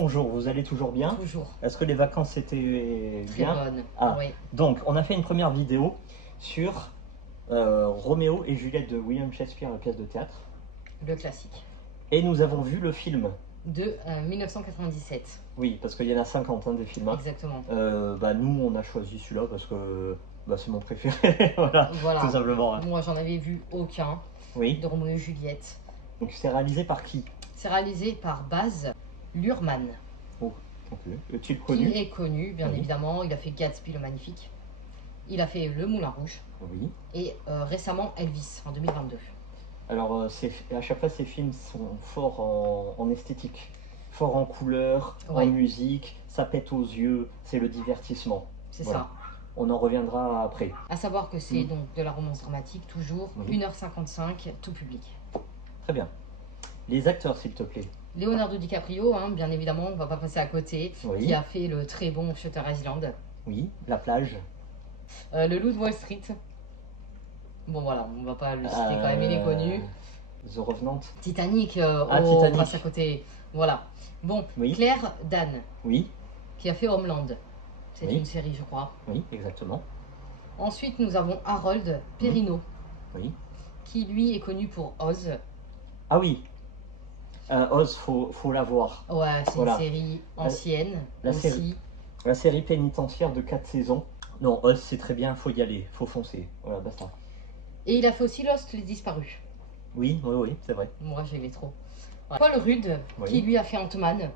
Bonjour, vous allez toujours bien? Toujours. Est-ce que les vacances étaient Très bien? bonne. Ah, Oui. donc on a fait une première vidéo sur Roméo et Juliette de William Shakespeare, la pièce de théâtre. Le classique. Et nous avons vu le film. De 1997. Oui, parce qu'il y en a 50 des films. Exactement. Nous, on a choisi celui-là parce que c'est mon préféré. Voilà, tout simplement. Hein. Moi, j'en avais vu aucun. Oui. De Roméo et Juliette. Donc c'est réalisé par qui? C'est réalisé par Baz Luhrmann. Oh, ok. Est-il connu? Qui est connu, bien évidemment. Il a fait Gatsby le Magnifique. Il a fait Le Moulin Rouge. Oui. Et récemment Elvis en 2022. Alors, à chaque fois, ces films sont forts en esthétique, forts en couleurs, en musique, ça pète aux yeux, c'est le divertissement. C'est ça. On en reviendra après. À savoir que c'est donc de la romance dramatique, toujours, 1h55, tout public. Très bien. Les acteurs, s'il te plaît. Leonardo DiCaprio, bien évidemment, on va pas passer à côté, qui a fait le très bon Shutter Island. Oui, La Plage. Le Loup de Wall Street. Bon voilà, on va pas le citer quand même, il est connu. The Revenant. Titanic, Titanic. on passe à côté. Voilà. Bon, Claire Danes. Oui. Qui a fait Homeland. C'est une série, je crois. Oui, exactement. Ensuite, nous avons Harold Perrineau. Oui. Qui lui est connu pour Oz. Ah oui. Oz, faut la voir. Ouais, c'est une série ancienne aussi. La série pénitentiaire de 4 saisons. Non, Oz, c'est très bien, faut y aller, faut foncer. Voilà, basta. Et il a fait aussi Lost, les disparus. Oui, c'est vrai. Moi, j'aimais trop. Ouais. Paul Rudd, qui lui a fait Ant-Man.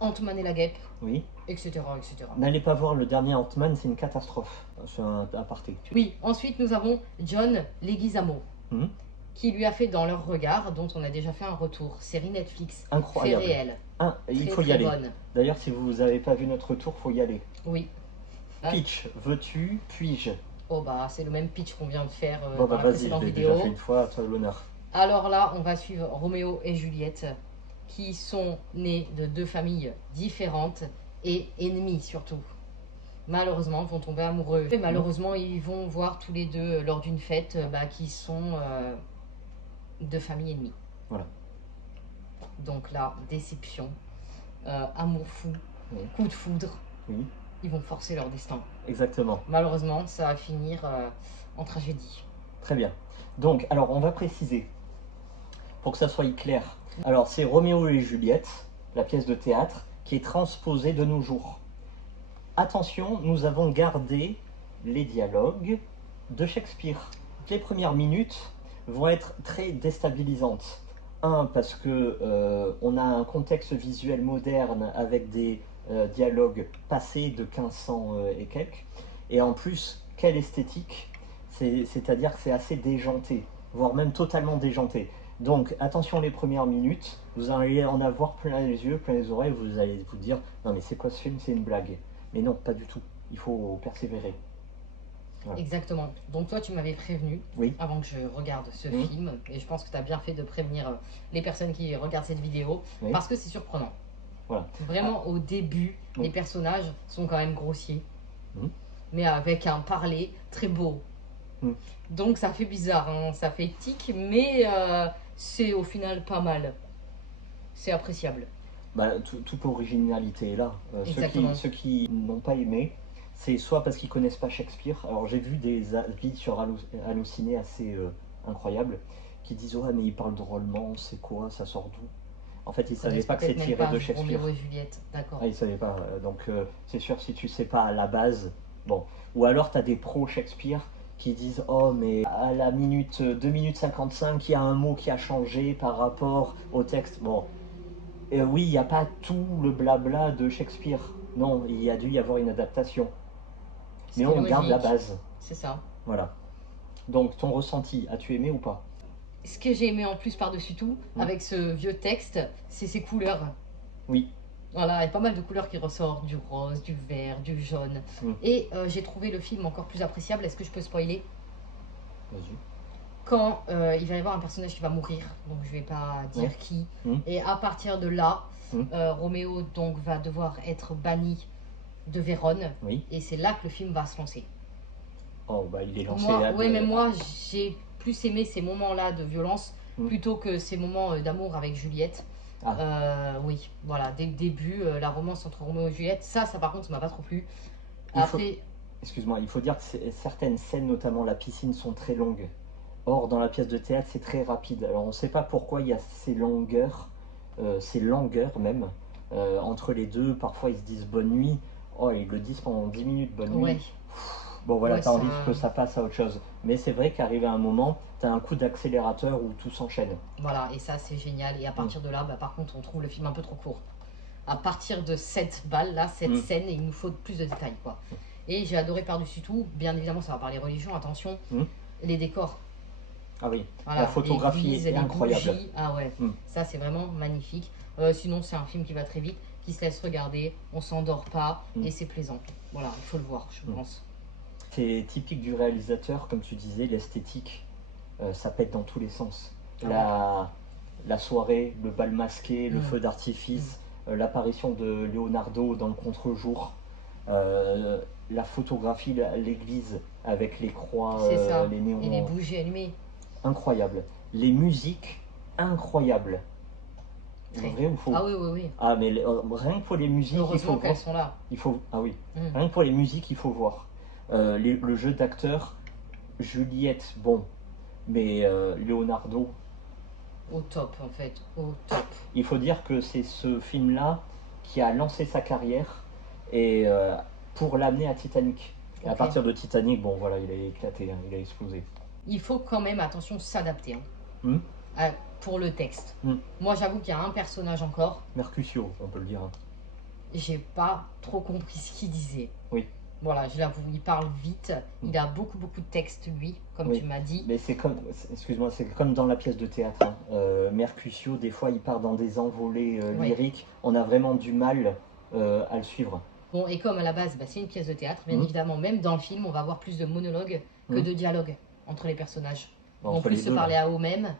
Ant-Man et la guêpe. Oui. Etc. etc. N'allez pas voir le dernier Ant-Man, c'est une catastrophe. C'est un aparté. Oui, ensuite nous avons John Leguizamo. Qui lui a fait Dans leur regard, dont on a déjà fait un retour. Série Netflix. Incroyable. Fait réel. Il faut y aller. D'ailleurs, si vous n'avez pas vu notre retour, faut y aller. Oui. Pitch, veux-tu, puis-je? Oh c'est le même pitch qu'on vient de faire dans la précédente vidéo. Déjà fait une fois, à toi l'honneur. Alors là, on va suivre Roméo et Juliette, qui sont nés de deux familles différentes et ennemies surtout. Malheureusement, vont tomber amoureux. Et malheureusement, ils vont voir tous les deux lors d'une fête qui sont deux familles ennemies. Voilà. Donc là, déception, amour fou, coup de foudre. Oui. Ils vont forcer leur destin. Exactement. Malheureusement, ça va finir en tragédie. Très bien. Donc, alors, on va préciser, pour que ça soit clair. Alors, c'est Roméo et Juliette, la pièce de théâtre, qui est transposée de nos jours. Attention, nous avons gardé les dialogues de Shakespeare. Les premières minutes vont être très déstabilisantes. Parce que on a un contexte visuel moderne avec des dialogues passés de 1500 et quelques. Et en plus, quelle esthétique! C'est-à-dire que c'est assez déjanté, voire même totalement déjanté. Donc attention les premières minutes, vous allez en avoir plein les yeux, plein les oreilles, vous allez vous dire « Non mais c'est quoi ce film? C'est une blague ». Mais non, pas du tout, il faut persévérer. Voilà. Exactement. Donc toi, tu m'avais prévenu avant que je regarde ce film, et je pense que tu as bien fait de prévenir les personnes qui regardent cette vidéo, parce que c'est surprenant. Voilà. Vraiment, au début, les personnages sont quand même grossiers, mais avec un parler très beau. Donc ça fait bizarre, ça fait tic, mais c'est au final pas mal. C'est appréciable. Toute l'originalité est là. Ceux qui n'ont pas aimé, c'est soit parce qu'ils connaissent pas Shakespeare. Alors j'ai vu des avis sur Allociné assez incroyables qui disent « Ouais, mais il parle drôlement, c'est quoi, ça sort d'où ?» En fait, ils ne savaient pas que c'est tiré de Shakespeare. Roméo et Juliette, d'accord. Ils ne savaient pas. Donc c'est sûr, si tu sais pas à la base, bon. Ou alors tu as des pros Shakespeare qui disent « Oh, mais à la 2 minutes 55, il y a un mot qui a changé par rapport au texte. » Bon, oui, il n'y a pas tout le blabla de Shakespeare. Non, il y a dû y avoir une adaptation. Mais on garde la base. C'est ça. Voilà. Donc, ton ressenti, as-tu aimé ou pas? Ce que j'ai aimé en plus par-dessus tout, avec ce vieux texte, c'est ses couleurs. Oui. Voilà, il y a pas mal de couleurs qui ressortent, du rose, du vert, du jaune. Et j'ai trouvé le film encore plus appréciable. Est-ce que je peux spoiler? Vas-y. Quand il va y avoir un personnage qui va mourir, donc je vais pas dire qui. Et à partir de là, Roméo donc va devoir être banni de Vérone. Et c'est là que le film va se lancer. Oh, il est lancé. Mais moi, j'ai plus aimé ces moments-là de violence plutôt que ces moments d'amour avec Juliette. Oui, voilà, dès le début, la romance entre Roméo et Juliette, ça par contre, ça m'a pas trop plu. Excuse-moi, il faut dire que certaines scènes, notamment la piscine, sont très longues. Or, dans la pièce de théâtre, c'est très rapide. Alors, on ne sait pas pourquoi il y a ces langueurs même, entre les deux. Parfois, ils se disent bonne nuit. Oh, ils le disent pendant 10 minutes, bonne nuit. Ouais. Bon, voilà, Ouais, t'as envie que ça passe à autre chose. Mais c'est vrai qu'arrivé à un moment, t'as un coup d'accélérateur où tout s'enchaîne. Voilà, et ça, c'est génial. Et à partir de là, par contre, on trouve le film un peu trop court. À partir de cette balle, là, cette scène, il nous faut plus de détails, quoi. Et j'ai adoré par-dessus tout, bien évidemment, ça va parler religion, attention, les décors. Ah oui, Voilà, la photographie est incroyable. Bougies, ah ouais, ça c'est vraiment magnifique. Sinon, c'est un film qui va très vite, qui se laisse regarder, on s'endort pas et c'est plaisant. Voilà, il faut le voir, je pense. C'est typique du réalisateur, comme tu disais, l'esthétique, ça pète dans tous les sens. La soirée, le bal masqué, le feu d'artifice, l'apparition de Leonardo dans le contre-jour, la photographie, l'église avec les croix, les néons. Et les bougies allumées. Incroyable. Les musiques, incroyables. Vrai ou faux? Ah oui, oui, oui. Ah, mais rien que pour les musiques, il faut qu'elles sont là. Ah oui, rien que pour les musiques, il faut voir. Le jeu d'acteur, Juliette, bon, mais Leonardo. Au top, en fait, au top. Il faut dire que c'est ce film-là qui a lancé sa carrière et pour l'amener à Titanic. Et à partir de Titanic, bon voilà, il a éclaté, hein, il a explosé. Il faut quand même, attention, s'adapter pour le texte. Moi, j'avoue qu'il y a un personnage encore. Mercutio, on peut le dire. J'ai pas trop compris ce qu'il disait. Oui. Voilà, je l'avoue, il parle vite, il a beaucoup de texte, lui, comme tu m'as dit. Mais c'est comme, excuse-moi, c'est comme dans la pièce de théâtre. Hein. Mercutio, des fois, il part dans des envolées lyriques. On a vraiment du mal à le suivre. Bon, et comme à la base, c'est une pièce de théâtre, bien évidemment, même dans le film, on va avoir plus de monologues que de dialogues entre les personnages. Ils vont plus se parler à eux-mêmes,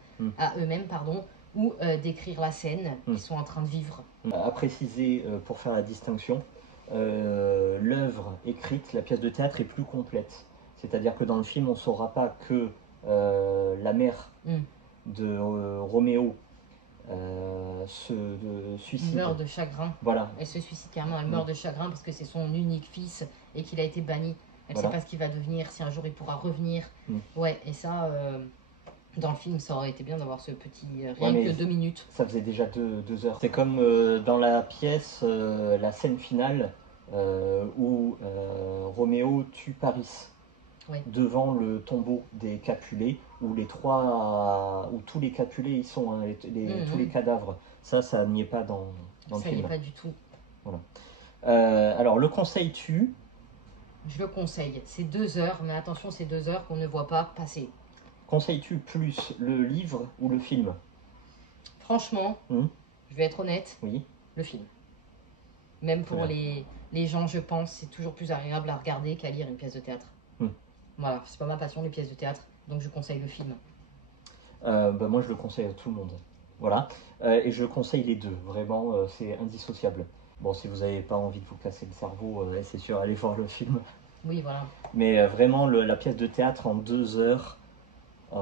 ou décrire la scène qu'ils sont en train de vivre. À préciser, pour faire la distinction, l'œuvre écrite, la pièce de théâtre est plus complète. C'est-à-dire que dans le film, on ne saura pas que la mère de Roméo se suicide. Elle meurt de chagrin. Voilà. Elle se suicide carrément, elle meurt de chagrin parce que c'est son unique fils et qu'il a été banni. Elle ne sait pas ce qu'il va devenir, si un jour il pourra revenir. Ouais, et ça, dans le film, ça aurait été bien d'avoir ce petit rien que 2 minutes. Ça faisait déjà 2 heures. C'est comme dans la pièce, la scène finale où Roméo tue Paris. Devant le tombeau des Capulets, où tous les Capulets y sont, hein, tous les cadavres. Ça n'y est pas dans le film. Ça n'y est pas du tout. Voilà. Alors, le conseilles-tu? Je le conseille. C'est 2 heures, mais attention, c'est 2 heures qu'on ne voit pas passer. Conseilles-tu plus le livre ou le film? Franchement, je vais être honnête, le film. Même pour les gens, je pense, c'est toujours plus agréable à regarder qu'à lire une pièce de théâtre. Voilà, c'est pas ma passion, les pièces de théâtre, donc je conseille le film. Moi, je le conseille à tout le monde. Voilà, et je conseille les deux, vraiment, c'est indissociable. Bon, si vous n'avez pas envie de vous casser le cerveau, c'est sûr, allez voir le film. Oui, voilà. Mais vraiment, la pièce de théâtre en 2 heures,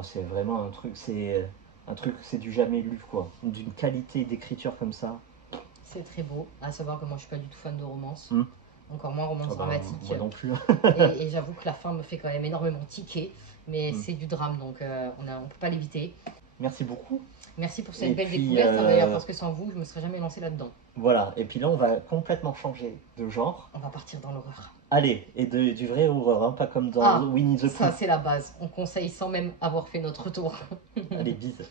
c'est vraiment un truc, c'est du jamais lu, quoi. D'une qualité d'écriture comme ça. C'est très beau, à savoir que moi, je suis pas du tout fan de romance. Encore moins romance dramatique. Moi non plus. et j'avoue que la fin me fait quand même énormément tiquer, mais c'est du drame, donc on peut pas l'éviter. Merci beaucoup. Merci pour cette belle découverte, d'ailleurs, parce que sans vous, je me serais jamais lancé là-dedans. Voilà, et puis là, on va complètement changer de genre. On va partir dans l'horreur. Allez, et du vrai horreur, hein, pas comme dans Winnie the Pooh. Ça, c'est la base. On conseille sans même avoir fait notre tour. Allez, bise.